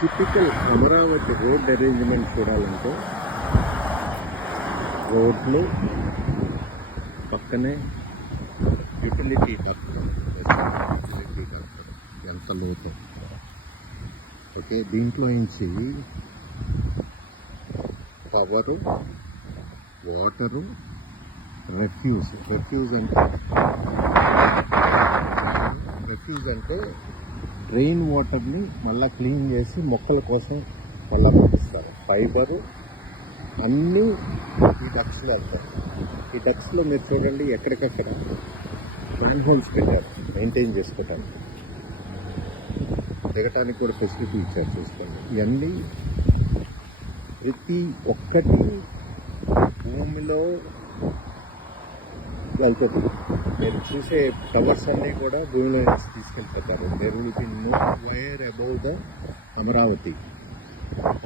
Typical Amaravati road arrangement చూడాలంటే రోడ్లు పక్కనే యూటిలిటీ డక్ట్ ఎంత లోతు. ఓకే, దీంట్లో నుంచి పవరు, వాటరు, రెఫ్యూజ్ అంటే డ్రైన్ వాటర్ని మళ్ళీ క్లీన్ చేసి మొక్కల కోసం మళ్ళీ పంపిస్తారు. ఫైబరు అన్నీ ఈ డక్స్లో వెళ్తాయి. ఈ డక్స్లో మీరు చూడండి ఎక్కడికక్కడ మ్యాన్ హోల్స్ పెట్టారు మెయింటైన్ చేసుకోవటానికి, దిగటానికి కూడా ఫెసిలిటీ ఇచ్చారు. చూసుకోండి, ఇవన్నీ ప్రతి ఒక్కటి భూమిలో వెళ్తుంది. మీరు చూసే టవర్స్ అన్నీ కూడా భూమిలో నుంచి తీసుకెళ్ళిపోతారు. There will be no wire above the Amaravati.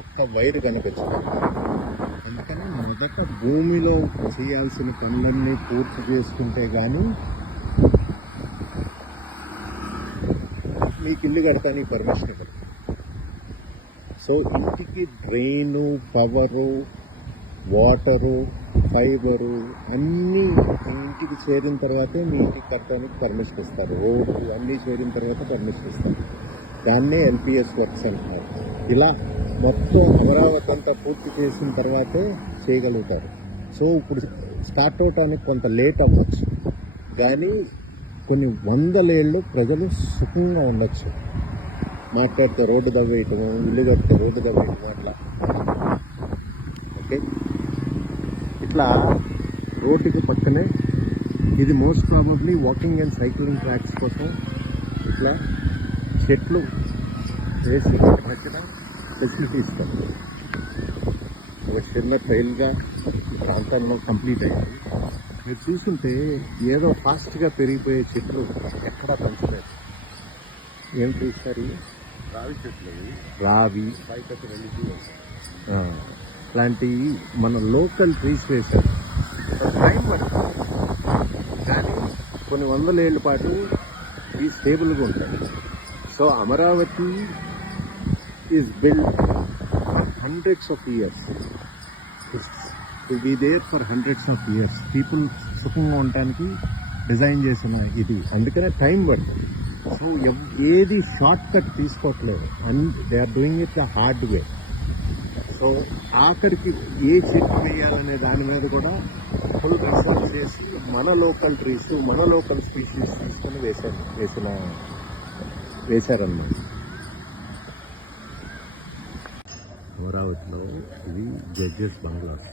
ఒక్క వైర్ కనిపించదు. అందుకని మొదట భూమిలో చేయాల్సిన పనులన్నీ పూర్తి చేసుకుంటే కానీ మీకు ఇల్లు కడతానికి పర్మిషన్ ఇవ్వదు. సో ఇంటికి డ్రైను, పవరు, వాటరు, ఫైబరు అన్నీ ఇంటికి చేరిన తర్వాతే మీ ఇంటికి కట్టడానికి పర్మిషన్ ఇస్తారు. రోడ్డు అన్నీ చేరిన తర్వాత పర్మిషన్ ఇస్తారు. దాన్నే ఎల్పిఎస్ వర్క్స్ అంటున్నారు. ఇలా మొత్తం అమరావతి అంతా పూర్తి చేసిన తర్వాతే చేయగలుగుతారు. సో ఇప్పుడు స్టార్ట్ అవటానికి కొంత లేట్ అవ్వచ్చు, కానీ కొన్ని వందలేళ్ళు ప్రజలు సుఖంగా ఉండొచ్చు. మాట్లాడితే రోడ్డు దవ్వేయటము, ఇల్లు కడితే రోడ్డు దవ్వేయటము, అట్లా. ఓకే, ఇట్లా రోడ్డుకి పక్కనే ఇది most probably walking and cycling tracks కోసం ఇట్లా చెట్లు వేసి మధ్యన ఫెసిలిటీ ఇస్తారు. ఒక చిన్న ట్రైల్గా ప్రాంతాల్లో కంప్లీట్ అయ్యింది. మీరు చూస్తుంటే ఏదో ఫాస్ట్గా పెరిగిపోయే చెట్లు ఎక్కడా పెంచలేదు. ఏం చూస్తారు? రావి చెట్లు, రావి, ఇలాంటివి మన లోకల్ ట్రీస్ వేశారు. టైం పడుతుంది, కానీ కొన్ని వందల ఏళ్ళ పాటు ఇవి స్టేబుల్గా ఉంటాయి. So Amaravati is build hundreds of years, to be there for hundreds of years. People సుఖంగా ఉండటానికి డిజైన్ చేసిన ఇది. అందుకనే టైం పడుతుంది. సో ఏది షార్ట్ కట్ తీసుకోవట్లేదు, and they are doing it the hard way. So ఆఖరికి ఏ చెట్టు వేయాలనే దాని మీద కూడా ఫుల్ రీసెర్చ్ చేసి మన లోకల్ ట్రీస్, మన లోకల్ స్పీషీస్ తీసుకొని వేశారన్నమాట. అమరావతిలో ఇది జడ్జెస్ బంగ్లాస్.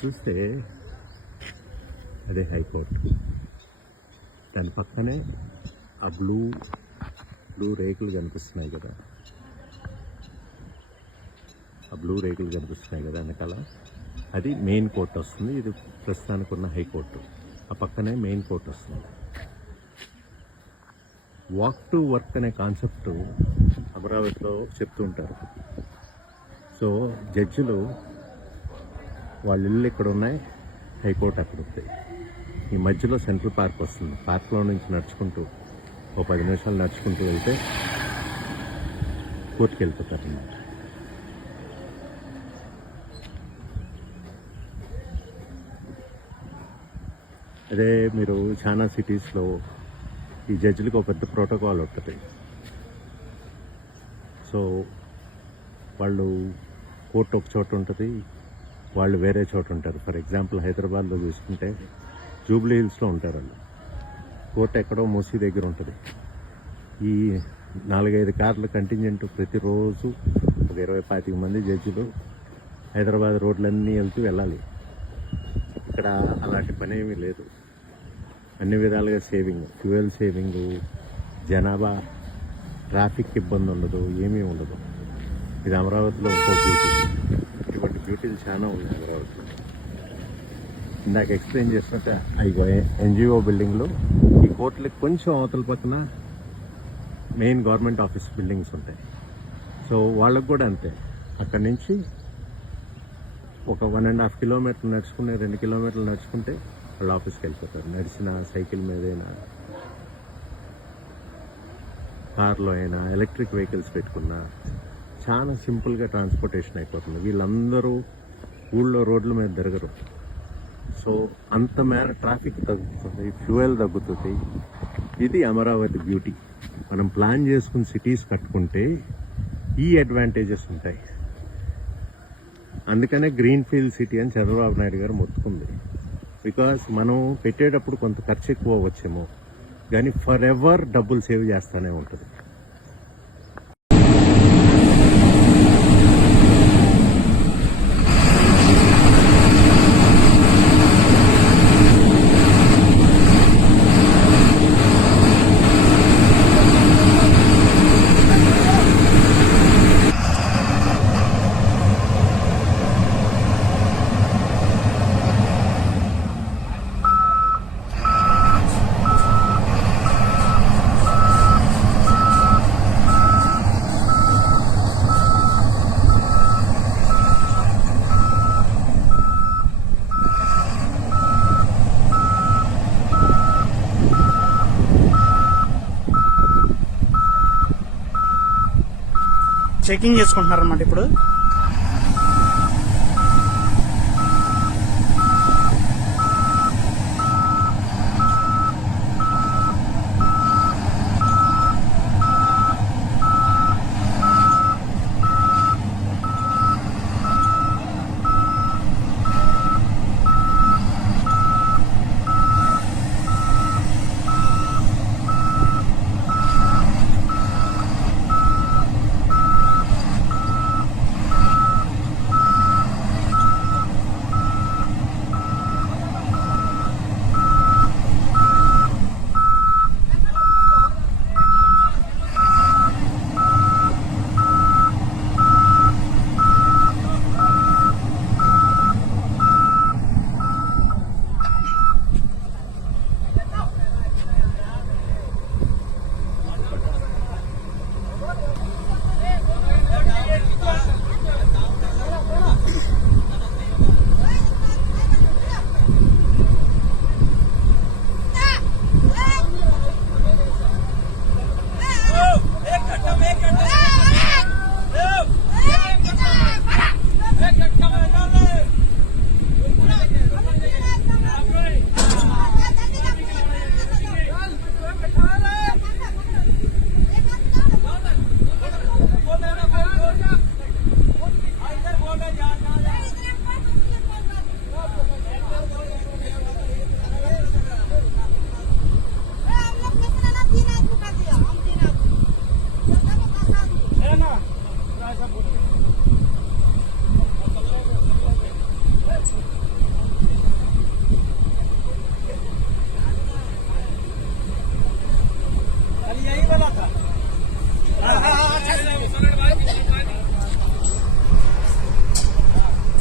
చూస్తే అదే హైకోర్టు. దాని పక్కనే ఆ బ్లూ రేకులు కనిపిస్తున్నాయి కదా, వెనకాల అది మెయిన్ కోర్టు వస్తుంది. ఇది ప్రస్తుతానికి ఉన్న హైకోర్టు. ఆ పక్కనే మెయిన్ కోర్టు వస్తుంది. వాక్ టు వర్క్ అనే కాన్సెప్ట్ అమరావతిలో చెప్తూ ఉంటారు. సో జడ్జిలు వాళ్ళ ఇల్లు ఇక్కడ ఉన్నాయి, హైకోర్టు అక్కడ ఉంటాయి. ఈ మధ్యలో సెంట్రల్ పార్క్ వస్తుంది. పార్క్లో నుంచి నడుచుకుంటూ 10 నిమిషాలు నడుచుకుంటూ వెళ్తే కోర్టుకి వెళ్ళిపోతారు అన్నమాట. అదే మీరు చాలా సిటీస్లో ఈ జడ్జిలకు ఒక పెద్ద ప్రోటోకాల్ ఉంటుంది. సో వాళ్ళు కోర్టు ఒక చోట ఉంటుంది, వాళ్ళు వేరే చోట ఉంటారు. ఫర్ ఎగ్జాంపుల్ హైదరాబాద్లో చూసుకుంటే జూబ్లీ హిల్స్లో ఉంటారు వాళ్ళు. కోర్టు ఎక్కడో మూసీ దగ్గర ఉంటుంది. ఈ 4-5 కార్ల కంటింజెంట్ ప్రతిరోజు ఒక 20-25 మంది జడ్జిలు హైదరాబాద్ రోడ్లన్నీ వెళ్ళాలి. ఇక్కడ అలాంటి పని ఏమీ లేదు. అన్ని విధాలుగా సేవింగ్, ఫ్యూయల్ సేవింగు, జనాభా, ట్రాఫిక్ ఇబ్బంది ఉండదు, ఏమీ ఉండదు. ఇది అమరావతిలో ఇంకో బ్యూటీ. ఇటువంటి బ్యూటీలు చాలా ఉన్నాయి అమరావతిలో. ఇందాక ఎక్స్ప్లెయిన్ చేసినట్టు అవి ఎన్జిఓ బిల్డింగ్లు. ఈ కోర్టులకు కొంచెం అవతల పక్కన మెయిన్ గవర్నమెంట్ ఆఫీస్ బిల్డింగ్స్ ఉంటాయి. సో వాళ్ళకు కూడా అంతే. అక్కడి నుంచి ఒక 1.5 కిలోమీటర్లు నడుచుకునే 2 కిలోమీటర్లు నడుచుకుంటే వాళ్ళ ఆఫీస్కి వెళ్ళిపోతారు. నడిచిన, సైకిల్ మీదైనా, కార్లో అయినా, ఎలక్ట్రిక్ వెహికల్స్ పెట్టుకున్నా చాలా సింపుల్గా ట్రాన్స్పోర్టేషన్ అయిపోతుంది. వీళ్ళందరూ ఊళ్ళో రోడ్ల మీద తిరగరు. సో అంత మేర ట్రాఫిక్ తగ్గుతుంది, ఫ్యూయల్ తగ్గుతుంది. ఇది అమరావతి బ్యూటీ. మనం ప్లాన్ చేసుకుని సిటీస్ కట్టుకుంటే ఈ అడ్వాంటేజెస్ ఉంటాయి. అందుకనే గ్రీన్ ఫీల్డ్ సిటీ అని చంద్రబాబు నాయుడు గారు మొత్తుకుంది. బికాస్ మనం పెట్టేటప్పుడు కొంత ఖర్చు ఎక్కువ అవ్వచ్చేమో, కానీ ఫర్ ఎవర్ డబ్బులు సేవ్ చేస్తూనే ఉంటుంది. చెకింగ్ చేసుకుంటున్నారన్నమాట ఇప్పుడు.